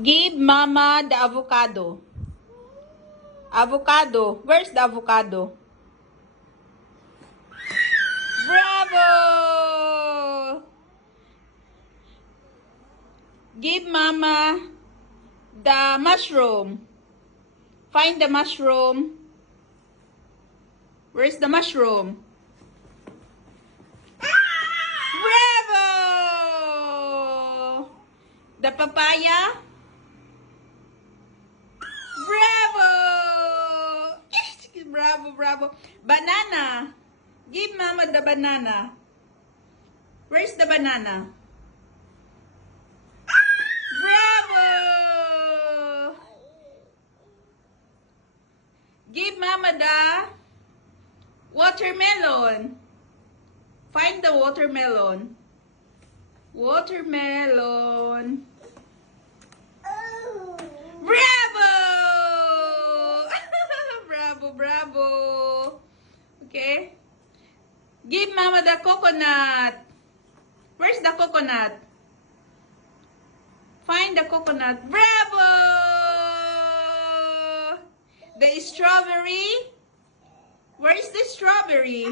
Give mama the avocado. Avocado. Where's the avocado? Bravo! Give mama the mushroom. Find the mushroom. Where's the mushroom? Bravo! The papaya. Bravo! Bravo, bravo. Banana. Give mama the banana. Where's the banana? Bravo! Give mama the watermelon. Find the watermelon. Watermelon. Bravo! Bravo, bravo. Okay. Give mama the coconut. Where's the coconut? Find the coconut. Bravo! The strawberry. Where is the strawberry?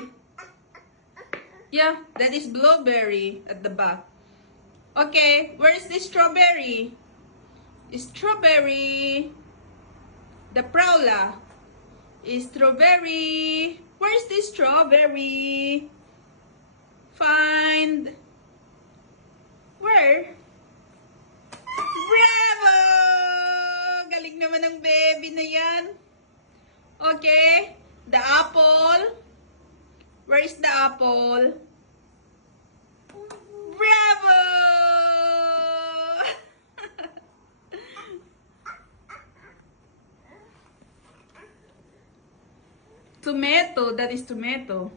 Yeah, that is blueberry at the back. Okay, where is the strawberry? Strawberry. The prowler. Strawberry. Where is the strawberry? Find. Where? Bravo! Galing naman ng baby na yan. Okay. The apple. Where is the apple? Bravo! Tomato. That is tomato.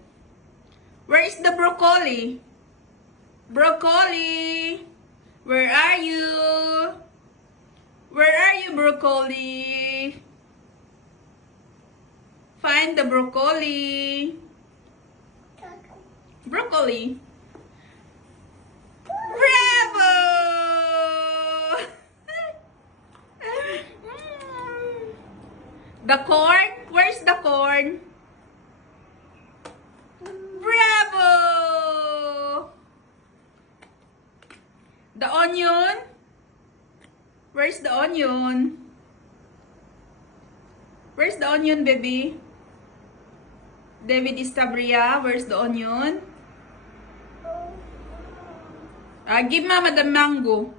Where is the broccoli? Broccoli. Where are you? Where are you, broccoli? Find the broccoli. Broccoli. Bravo! The corn. Where's the corn? Bravo! The onion. Where's the onion? Where's the onion, baby? David Istabria, where's the onion? Give mama the mango.